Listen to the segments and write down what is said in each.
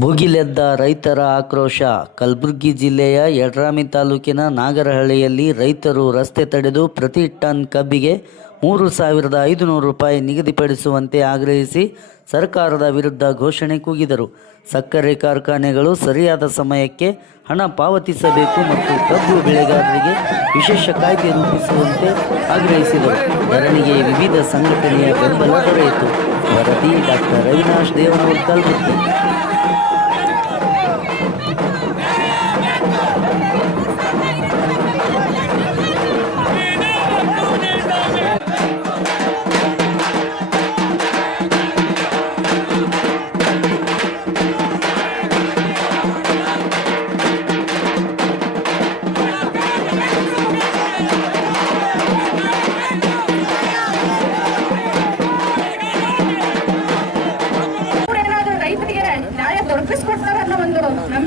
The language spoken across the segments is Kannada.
ಭುಗಿಲೆದ್ದ ರೈತರ ಆಕ್ರೋಶ. ಕಲಬುರಗಿ ಜಿಲ್ಲೆಯ ಯಡ್ರಾಮಿ ತಾಲೂಕಿನ ನಾಗರಹಳ್ಳಿಯಲ್ಲಿ ರೈತರು ರಸ್ತೆ ತಡೆದು ಪ್ರತಿ ಟನ್ ಕಬ್ಬಿಗೆ ಮೂರು ಸಾವಿರದ ಐದುನೂರು ರೂಪಾಯಿ ನಿಗದಿಪಡಿಸುವಂತೆ ಆಗ್ರಹಿಸಿ ಸರ್ಕಾರದ ವಿರುದ್ಧ ಘೋಷಣೆ ಕೂಗಿದರು. ಸಕ್ಕರೆ ಕಾರ್ಖಾನೆಗಳು ಸರಿಯಾದ ಸಮಯಕ್ಕೆ ಹಣ ಪಾವತಿಸಬೇಕು ಮತ್ತು ಕಬ್ಬು ಬೆಳೆಗಾರರಿಗೆ ವಿಶೇಷ ಕಾಯ್ದೆ ರೂಪಿಸುವಂತೆ ಆಗ್ರಹಿಸಿದರು. ಧರಣಿಗೆ ವಿವಿಧ ಸಂಘಟನೆಯ ಬೆಂಬಲ ದೊರೆಯಿತು. ವರದಿ ಡಾಕ್ಟರ್ ಅವಿನಾಶ್ ದೇವನೂರ್, ಕಲಬುರ್ಗಿ.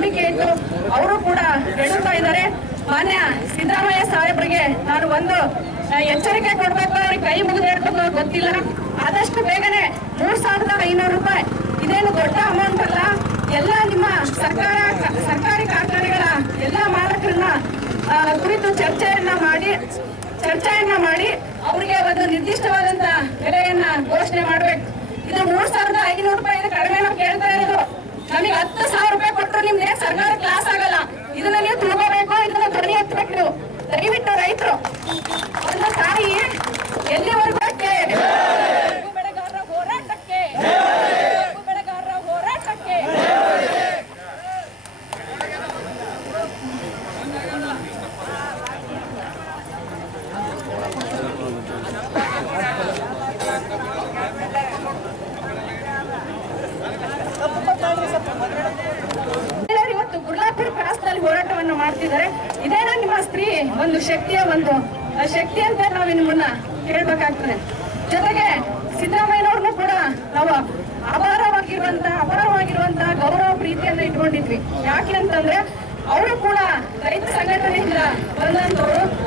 ನಂಬಿಕೆ ಇತ್ತು ಅವರು ಕೂಡ ಹೇಳುತ್ತಾ ಇದ್ದಾರೆ. ಮಾನ್ಯ ಸಿದ್ದರಾಮಯ್ಯ ಸಾಹೇಬರಿಗೆ ನಾನು ಒಂದು ಎಚ್ಚರಿಕೆ ಕೊಡ್ಬೇಕು. ಅವ್ರಿಗೆ ಕೈ ಮುಗಿದು ಹೇಳ್ಬೇಕು ಗೊತ್ತಿಲ್ಲ. ಆದಷ್ಟು ಬೇಗನೆ ಮೂರ್ ಸಾವಿರದ ಐನೂರು ರೂಪಾಯಿ. ಇದೇನು ದೊಡ್ಡ ಅಮೌಂಟ್ ಅಲ್ಲ. ಎಲ್ಲ ನಿಮ್ಮ ಸರ್ಕಾರ, ಸರ್ಕಾರಿ ಕಾರ್ಖಾನೆಗಳ ಎಲ್ಲ ಮಾಲಕರನ್ನ ಕುರಿತು ಚರ್ಚೆಯನ್ನ ಮಾಡಿ ಚರ್ಚೆಯನ್ನ ಮಾಡಿ ಅವರಿಗೆ ಒಂದು ನಿರ್ದಿಷ್ಟವಾದಂತ ಬೆಲೆಯನ್ನ ಘೋಷಣೆ ಮಾಡ್ಬೇಕು. ಇದು ಮೂರ್ ಸಾವಿರದ ಐನೂರು ರೂಪಾಯಿ ತಾಯಿ ಎಲ್ಲಿವರೆಗೂ ಬೆಳೆಗಾರರ ಹೋರಾಟಕ್ಕೆ. ಬೆಳೆಗಾರರ ಹೋರಾಟಕ್ಕೆ. ಇವತ್ತು ಗುರ್ಲಾಪುರ ಕ್ರಾಸ್ನಲ್ಲಿ ಹೋರಾಟವನ್ನು ಮಾಡ್ತಿದ್ದಾರೆ. ಇದೇನ ನಿಮ್ಮ ಸ್ತ್ರೀ? ಒಂದು ಶಕ್ತಿಯ ಒಂದು ಶಕ್ತಿ ಅಂತ ನಾವು ನಿಮ್ಮನ್ನ ಕೇಳ್ಬೇಕಾಗ್ತದೆ ಜೊತೆಗೆ ಸಿದ್ದರಾಮಯ್ಯನವ್ರನ್ನು ಕೂಡ ನಾವು ಅಪಾರವಾಗಿರುವಂತ ಅಪಾರವಾಗಿರುವಂತ ಗೌರವ ಪ್ರೀತಿಯನ್ನ ಇಟ್ಕೊಂಡಿದ್ವಿ. ಯಾಕೆ ಅಂತಂದ್ರೆ, ಅವರು ಕೂಡ ರೈತ ಸಂಘಟನೆಯಿಂದ ಬಂದಂತವರು.